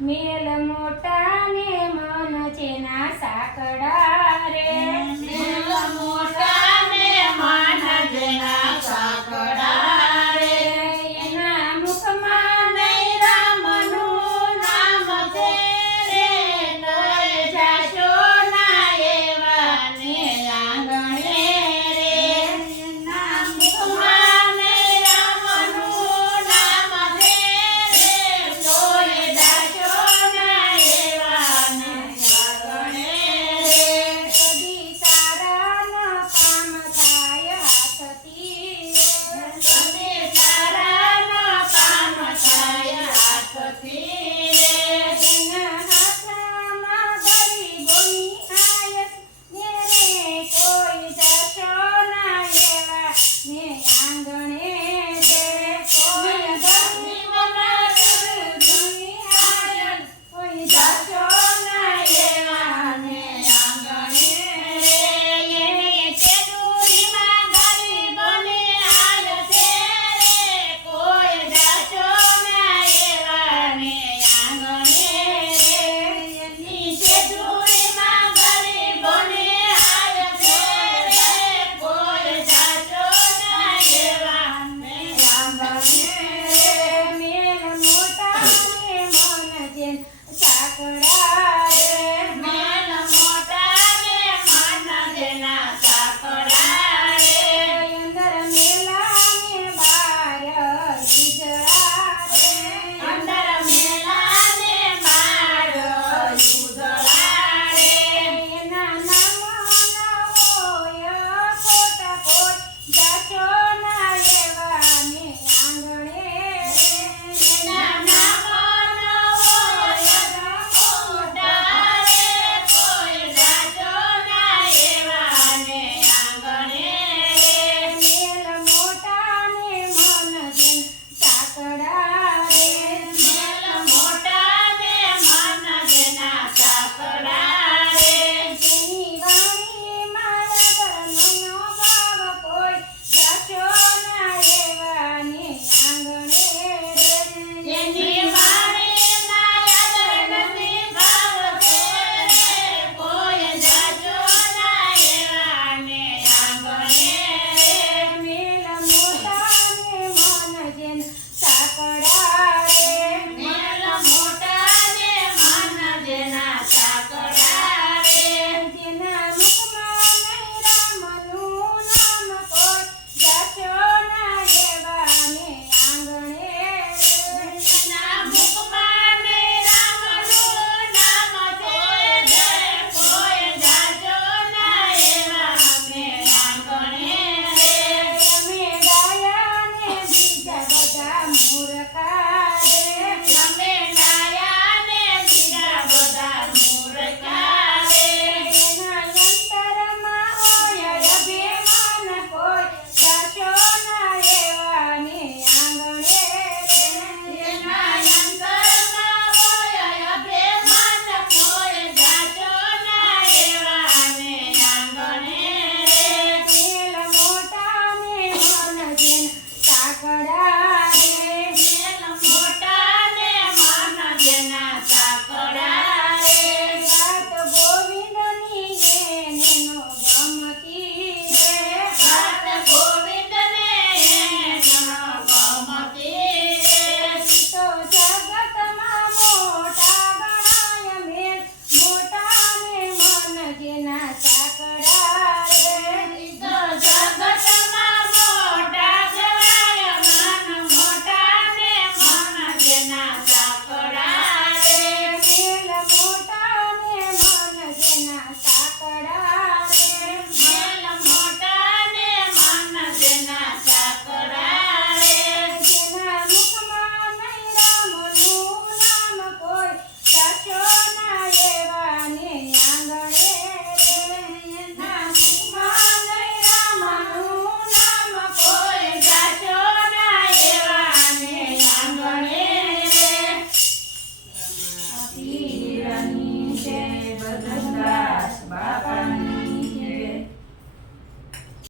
મેલ મોટા ને મા